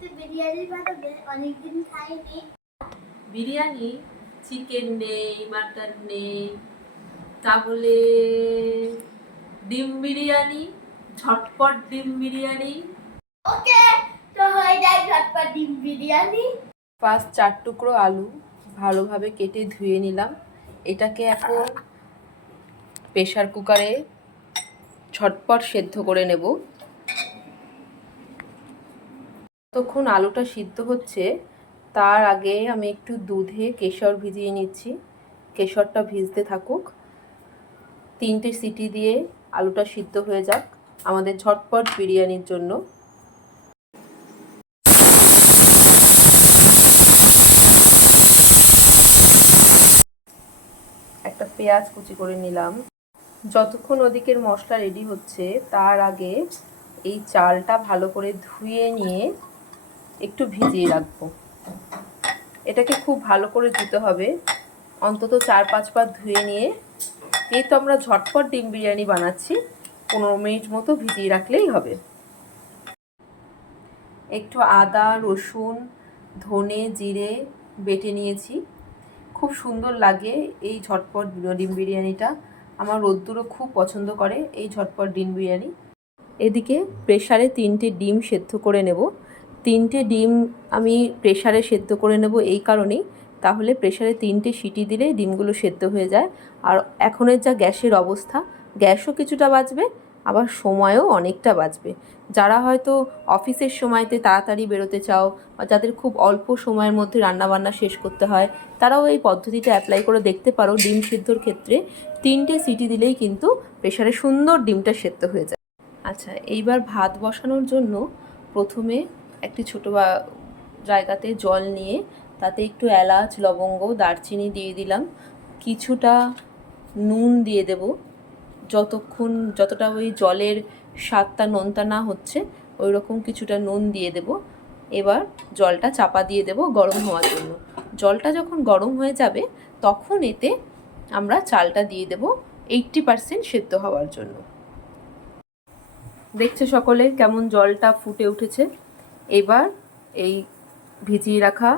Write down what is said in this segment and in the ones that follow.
বিরিয়ানি বানাবে, অনেকদিন খাইনি। বিরিয়ানি চিকেন নেই, মাটন নেই, তাহলে ডিম বিরিয়ানি, ঝটপট ডিম বিরিয়ানি। ওকে, তো হয়ে যায় ঝটপট ডিম বিরিয়ানি। ফার্স্ট 4 টুকরো আলু ভালোভাবে কেটে ধুয়ে নিলাম। এটাকে এখন প্রেসার কুকারে ঝটপট সেদ্ধ করে নেব। ততক্ষণ আলুটা সিদ্ধ হচ্ছে তার আগে আমি একটু দুধে কেশর ভিজিয়ে নিচ্ছি। কেশরটা ভিজতে থাকুক, 3টে সিটি দিয়ে আলুটা সিদ্ধ হয়ে যাক আমাদের ঝটপট বিরিয়ানির জন্য। একটা পেঁয়াজ কুচি করে নিলাম। যতক্ষণ ওদিকের মশলা রেডি হচ্ছে তার আগে এই চালটা ভালো করে ধুয়ে নিয়ে একটু ভিজিয়ে রাখবো। এটাকে খুব ভালো করে ধুতে হবে, অন্তত 4-5 বার ধুয়ে নিয়ে। এই তো আমরা ঝটপট ডিম বিরিয়ানি বানাচ্ছি, 15 মিনিট মতো ভিজিয়ে রাখলেই হবে। একটু আদা, রসুন, ধনে, জিরে বেটে নিয়েছি। খুব সুন্দর লাগে এই ঝটপট ডিম বিরিয়ানিটা। আমার রোদ্দুরও খুব পছন্দ করে এই ঝটপট ডিম বিরিয়ানি। এদিকে প্রেসারে 3টে ডিম সেদ্ধ করে নেব। 3টে ডিম আমি প্রেসারে সেদ্ধ করে নেব এই কারণেই, তাহলে প্রেসারে 3টে সিটি দিলেই ডিমগুলো সেদ্ধ হয়ে যায়। আর এখনের যা গ্যাসের অবস্থা, গ্যাসও কিছুটা বাঁচবে, আবার সময়ও অনেকটা বাঁচবে। যারা হয়তো অফিসের সময়তে তাড়াতাড়ি বেরোতে চাও বা যাদের খুব অল্প সময়ের মধ্যে রান্নাবান্না শেষ করতে হয়, তারাও এই পদ্ধতিটা অ্যাপ্লাই করে দেখতে পারো। ডিম সিদ্ধর ক্ষেত্রে 3টে সিটি দিলেই কিন্তু প্রেসারে সুন্দর ডিমটা সেদ্ধ হয়ে যায়। আচ্ছা, এইবার ভাত বসানোর জন্য প্রথমে একটি ছোটো জায়গাতে জল নিয়ে তাতে একটু এলাচ, লবঙ্গ, দারচিনি দিয়ে দিলাম। কিছুটা নুন দিয়ে দেব। যতটা ওই জলের স্বাদটা নোনতা না হচ্ছে ওই রকম কিছুটা নুন দিয়ে দেব। এবার জলটা চাপা দিয়ে দেব গরম হওয়ার জন্য। জলটা যখন গরম হয়ে যাবে তখন এতে আমরা চালটা দিয়ে দেব 80% সেদ্ধ হওয়ার জন্য। দেখছো সকলে কেমন জলটা ফুটে উঠেছে। এবার এই ভিজিয়ে রাখা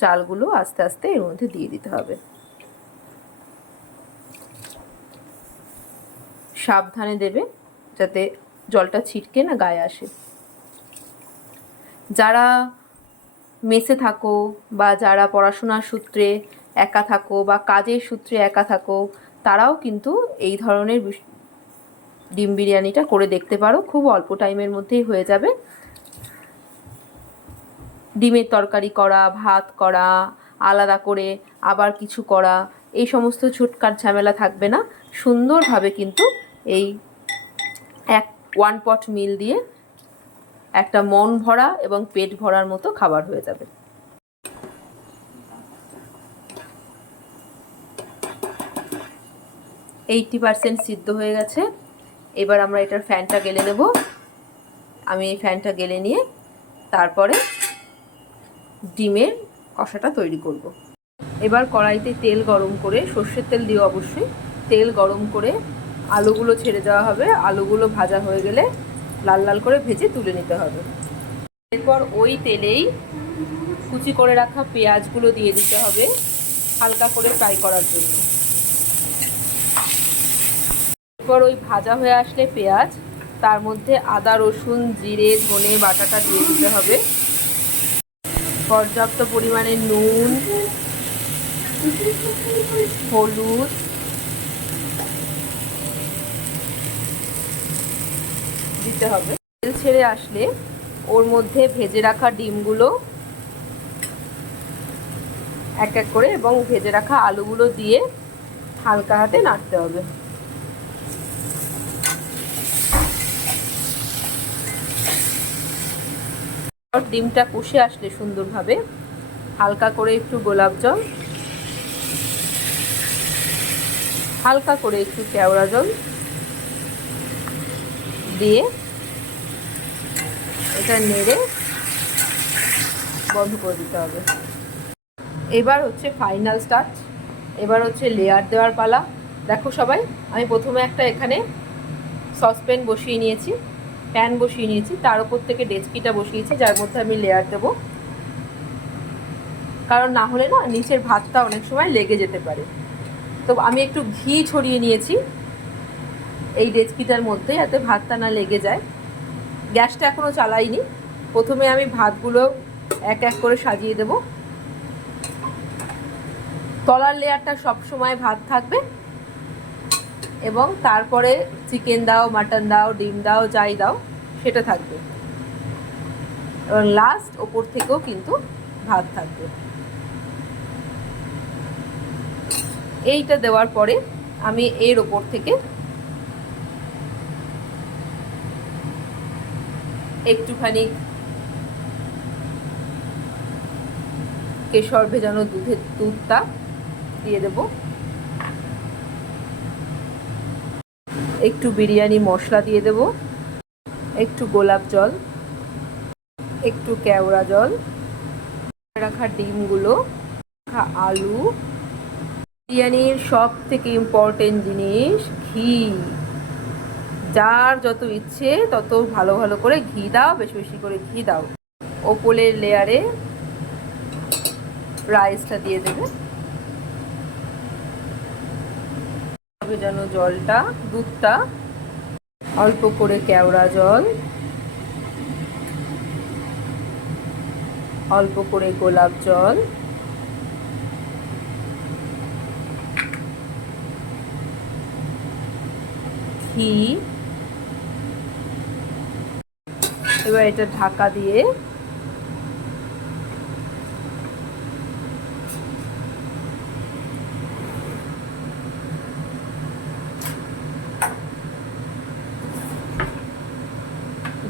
চালগুলো আস্তে আস্তে এর মধ্যে দিয়ে দিতে হবে। সাবধানে দেবে যাতে জলটা ছিটকে না গায়ে আসে। যারা মেসে থাকো বা যারা পড়াশোনার সূত্রে একা থাকো বা কাজের সূত্রে একা থাকো, তারাও কিন্তু এই ধরনের ডিম বিরিয়ানিটা করে দেখতে পারো। খুব অল্প টাইমের মধ্যেই হয়ে যাবে। ডিমের তরকারি করা, ভাত করা, আলাদা করে আবার কিছু করা, এই সমস্ত ছুটকার ঝামেলা থাকবে না। সুন্দরভাবে কিন্তু এই 1 পট মিল দিয়ে একটা মন ভরা এবং পেট ভরার মতো খাবার হয়ে যাবে। এইটি 80% সিদ্ধ হয়ে গেছে। এবার আমরা এটার ফ্যানটা গেলে নেব। আমি এই ফ্যানটা গেলে নিয়ে তারপরে ডিমের কষাটা তৈরি করব। এবার কড়াইতে তেল গরম করে, সর্ষের তেল দিয়ে অবশ্যই, তেল গরম করে আলুগুলো ছেড়ে দেওয়া হবে। আলুগুলো ভাজা হয়ে গেলে লাল লাল করে ভেজে তুলে নিতে হবে। এরপর ওই তেলেই কুচি করে রাখা পেঁয়াজগুলো দিয়ে দিতে হবে হালকা করে ফ্রাই করার জন্য। এরপর ওই ভাজা হয়ে আসলে পেঁয়াজ, তার মধ্যে আদা, রসুন, জিরে, ধনে বাটাটা দিয়ে দিতে হবে। পর্যাপ্ত পরিমাণে নুন, হলুদ, দিতে হবে। তেল ছেড়ে আসলে ওর মধ্যে ভেজে রাখা ডিমগুলো এক এক করে এবং ভেজে রাখা আলুগুলো দিয়ে হালকা হাতে নাড়তে হবে। ডিমটা কষে আসলে সুন্দরভাবে হালকা করে একটু গোলাপ জল, হালকা করে একটু কেওড়া জল দিয়ে এটা নেড়ে বন্ধ করে দিতে হবে। এবার হচ্ছে ফাইনাল স্টার্ট। এবার হচ্ছে লেয়ার দেওয়ার পালা। দেখো সবাই, আমি প্রথমে একটা এখানে সসপ্যান বসিয়ে নিয়েছি। প্যান বসিয়ে নিয়েছি, তার উপর থেকে ডেচকিটা বসিয়েছি, যার মধ্যে আমি লেয়ার দেবো, কারণ না হলে না নিচের ভাতটা অনেক সময় লেগে যেতে পারে। তো আমি একটু ঘি ছড়িয়ে নিয়েছি এই ডেচকিটার মধ্যে, যাতে ভাতটা না লেগে যায়। গ্যাসটা এখনও চালাইনি। প্রথমে আমি ভাতগুলো এক এক করে সাজিয়ে দেব। তলার লেয়ারটা সব সময় ভাত থাকবে, এবং তারপরে চিকেন দাও, মাটন দাও, ডিম দাও, যাই দাও সেটা থাকবে, এবং লাস্ট ওপর থেকেও কিন্তু ভাত থাকবে। এইটা দেওয়ার পরে আমি এর ওপর থেকে একটুখানি কেশর ভেজানো দুধটা দিয়ে দেব, একটু বিরিয়ানি মশলা দিয়ে দেব, একটু গোলাপ জল, একটু কেওড়া জল, রাখা ডিমগুলো, রাখা আলু, বিরিয়ানির সব থেকে ইম্পর্টেন্ট জিনিস ঘি। যার যত ইচ্ছে তত ভালো ভালো করে ঘি দাও, বেশি বেশি করে ঘি দাও। ওপরের লেয়ারে রাইসটা দিয়ে দেবে, ভেজানো জলটা, দুধটা, অল্প করে কেওড়া জল, অল্প করে গোলাপ জল, ঘি। এবার এটা ঢাকা দিয়ে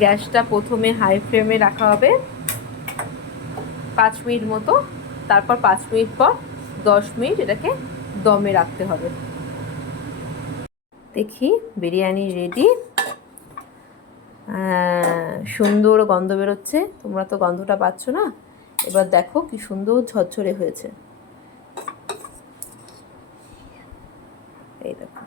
গ্যাসটা প্রথমে হাই ফ্লেমে রাখা হবে 5 মিনিট মতো, তারপর 5 মিনিট পর 10 মিনিট এটাকে দমে রাখতে হবে। দেখি বিরিয়ানি রেডি। সুন্দর গন্ধ বেরোচ্ছে, তোমরা তো গন্ধটা পাচ্ছ না। এবার দেখো কি সুন্দর ঝরঝরে হয়েছে, এই দেখো।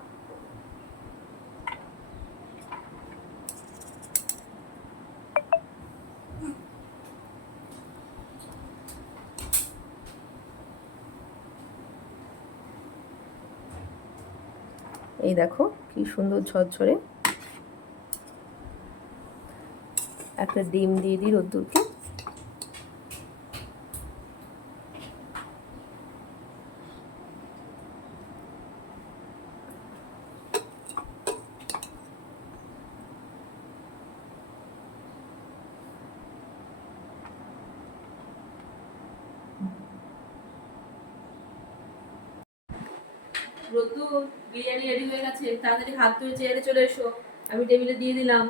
এই দেখো কি সুন্দর ঝরঝরে। একটা ডিম দিয়ে দিই রোদ্দুরকে। রোদ্দুর, বিরিয়ানি রেডি হয়ে গেছে, তাড়াতাড়ি হাত ধুয়ে চেয়ারে চলে এসো, আমি টেবিলে দিয়ে দিলাম।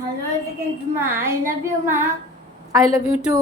ভালো হয়েছে কিন্তু মা, আই লাভ ইউ মা। I love you two.